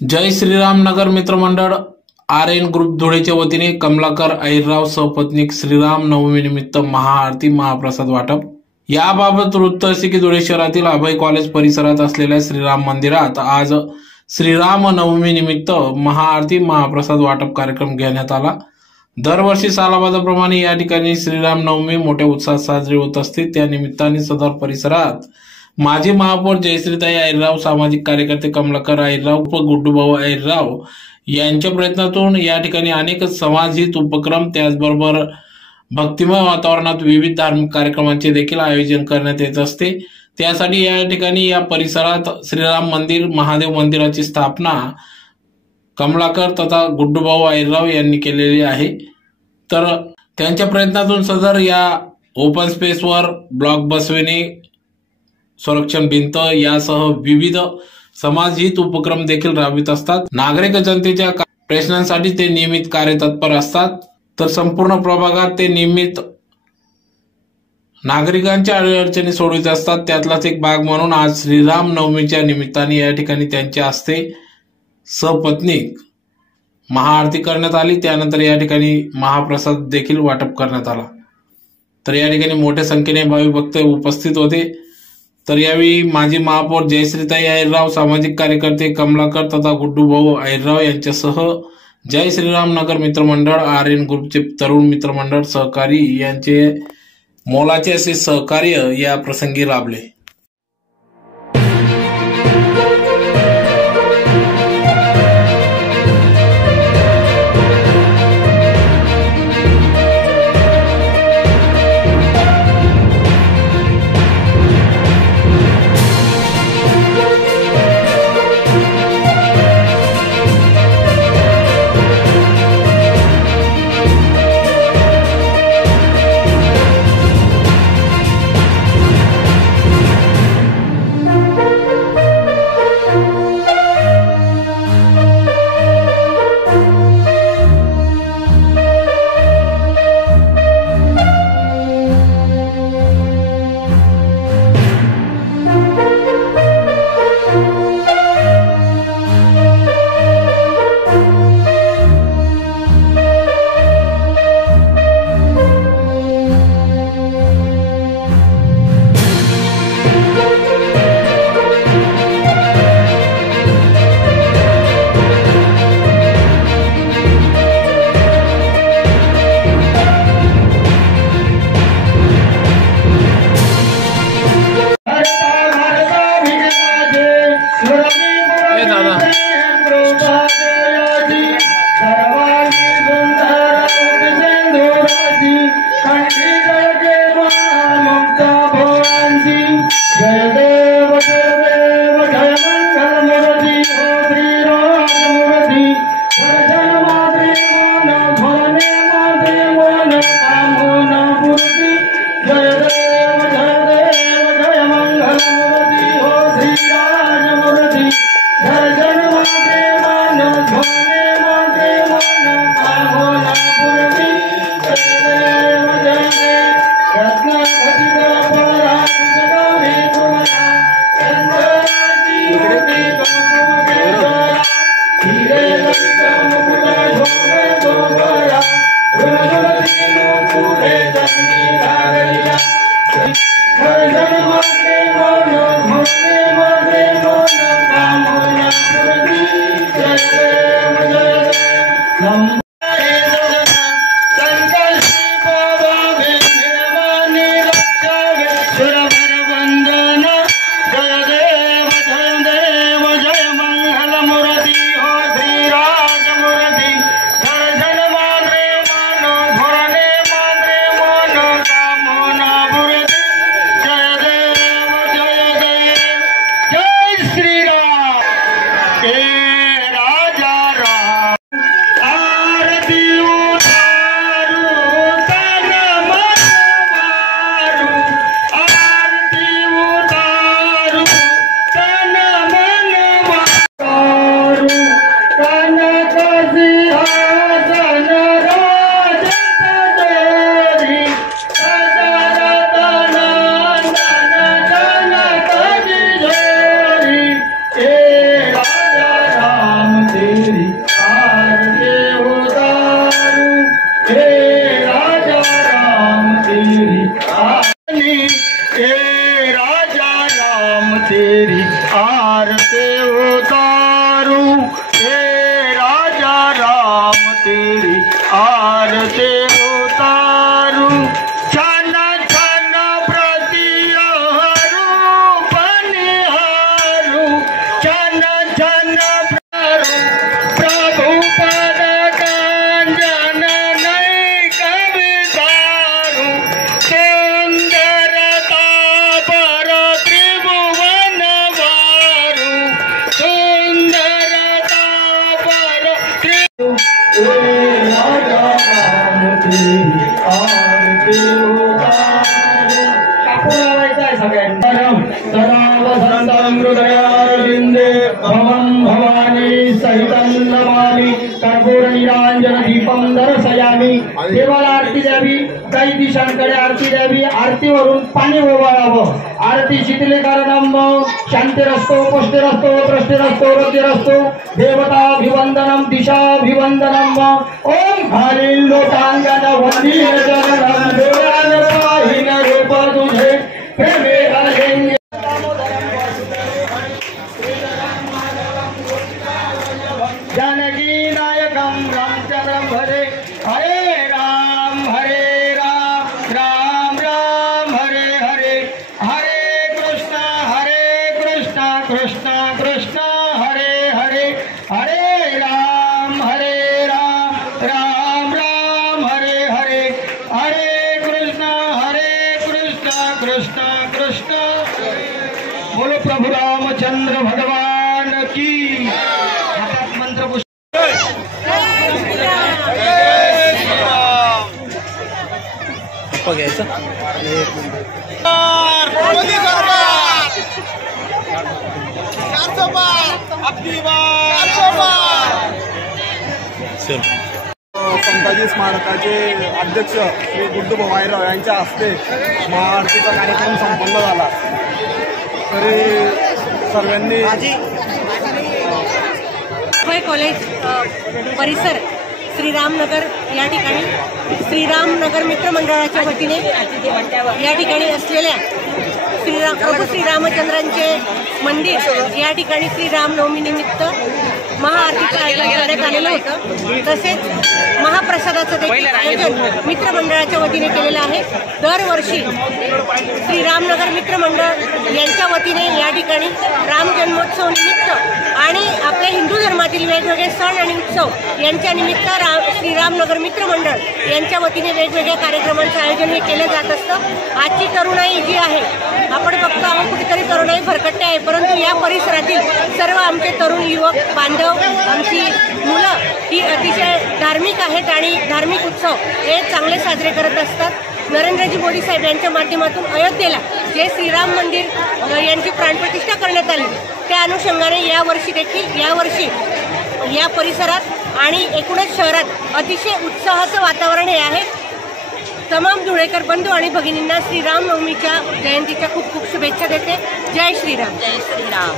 जय श्रीराम नगर मित्रमंडळ RN. Group धुळेच्या वतीने कमलाकर अहिरराव सपत्नीक श्रीराम नवमी निमित्त महाआरती महाप्रसाद वाटप। याबाबत वृत्त असे की धुळे शहरातील अभय कॉलेज परिसरात असलेल्या श्रीराम मंदिरात आज श्रीराम नवमी निमित्त महाआरती महाप्रसाद वाटप कार्यक्रम घेण्यात आला। दरवर्षी सालाबादाप्रमाणे या ठिकाणी श्रीराम नवमी मोठ्या उत्साहात साजरी होत असते। त्या निमित्ताने सदर परिसरात माजी महापौर जयश्रीताई अहिरराव, सामाजिक कार्यकर्ते कमलाकर अहिरराव, गुड्डूभाऊ अहिरराव यांच्या प्रयत्नातून या ठिकाणी अनेक समाजहित उपक्रम त्याचबरोबर भक्तिमय वातावरणात विविध धार्मिक कार्यक्रमांचे देखील आयोजन करण्यात येत असते। त्यासाठी या ठिकाणी या परिसरात श्रीराम मंदिर महादेव मंदिराची स्थापना कमलाकर तथा गुड्डूभाऊ अहिरराव यांनी केलेली आहे। तर त्यांच्या प्रयत्नातून सदर या ओपन स्पेसवर ब्लॉक बसविणे, संरक्षण भिंत यासह विविध समाजहित उपक्रम देखील राबवित असतात। नागरिक जनतेच्या प्रश्नांसाठी ते नियमित कार्यतत्पर असतात। तर संपूर्ण प्रभागात ते नियमित नागरिकांच्या अडचणी सोडवित असतात। त्यातलाच एक भाग म्हणून आज श्रीराम नवमीच्या निमित्ताने या ठिकाणी त्यांच्या हस्ते सपत्नीक महाआरती करण्यात आली। त्यानंतर या ठिकाणी महाप्रसाद देखील वाटप करण्यात आला। तर या ठिकाणी मोठ्या संख्येने भाविक भक्त उपस्थित होते। तर यावेळी माजी महापौर जयश्रीताई अहिरराव, सामाजिक कार्यकर्ते कमलाकर तथा गुड्डूभाऊ अहिरराव यांच्यासह जय श्रीराम नगर मित्रमंडळ, आर.एन. ग्रुपचे तरुण मित्रमंडळ सहकारी यांचे मोलाचे असे सहकार्य या प्रसंगी लाभले। आरती उतारू हे राजा राम तेरी आरती उतारू छन छन प्रतिहारू बनिहारू छन छन प्रभु पद कांजन नहीं कवितारू सुंदरता पर त्रिभुवन वारू सुंदरता पर राजा राम तेरी आरती उतारू कापूर लावायचं आहे सगळ्यांना सदा वसंतं हृदयारविंदे भवं भवानी सहितं नमामि कर्पूर निरांजन दीपं दर्शयामि देवाला आरती द्यावी काही दिशांकडे आरती द्यावी आरतीवरून पाणी ओवाळावं आरती शीतलीकरणं शांतिरस्तो पुष्टिरस्तो दृष्टिरस्तो रुचिरस्तो देवताभिवंदनं दिशाभिवंदनं ओम खालील लोटांगण वंदीय चरणं देवान पाहिन रूप तुझे प्रेमे अलिंग जानकी नायकं रामचंद्रं भजे हरे राम राम राम हरे हरे हरे कृष्ण कृष्ण कृष्ण हरे हरे हरे राम राम राम हरे हरे हरे कृष्ण कृष्ण कृष्ण बोलो प्रभु रामचंद्र भगवान की हातात मंत्र पुष्प घ्यायचं संताजी स्मारकाचे अध्यक्ष श्री गुड्डूभाऊ आयराव यांच्या हस्ते महाआरतीचा कार्यक्रम संपन्न झाला। तरी सर्वांनी कॉलेज परिसर श्रीरामनगर या ठिकाणी श्रीरामनगर मित्र मंडळाच्या वतीने या ठिकाणी असलेल्या प्रभू श्रीरामचंद्रांचे मंदिर या ठिकाणी श्रीरामनवमी निमित्त महाआरतीचं आयोजन करण्यात आलेलं होतं। तसेच महाप्रसादाचं देखील आयोजन मित्रमंडळाच्या वतीने केलेलं आहे। दरवर्षी श्रीरामनगर मित्रमंडळ यांच्या वतीने या ठिकाणी राम जन्मोत्सव निमित्त आणि आपल्या हिंदू धर्मातील वेगवेगळे सण आणि उत्सव यांच्या निमित्त श्रीरामनगर मित्रमंडळ यांच्या वतीने वेगवेगळ्या कार्यक्रमांचं आयोजन हे केलं जात असतं। आजची तरुणाई जी आहे आपण बघतो आहोत कुठेतरी तरुणाई भरकटते आहे, परंतु या परिसरातील सर्व आमचे तरुण युवक बांधव आमची मुलं ही अतिशय धार्मिक आहेत आणि धार्मिक उत्सव हे चांगले साजरे करत असतात। नरेंद्रजी मोदी साहेब यांच्या माध्यमातून अयोध्येला जे श्रीराम मंदिर यांची प्राणप्रतिष्ठा करण्यात आली त्या अनुषंगाने यावर्षी या परिसरात आणि एकूणच शहरात अतिशय उत्साहाचं वातावरण हे आहे। तमाम धुळेकर बंधू आणि भगिनींना श्रीरामनवमीच्या जयंतीच्या खूप खूप शुभेच्छा देते। जय श्रीराम। जय श्रीराम।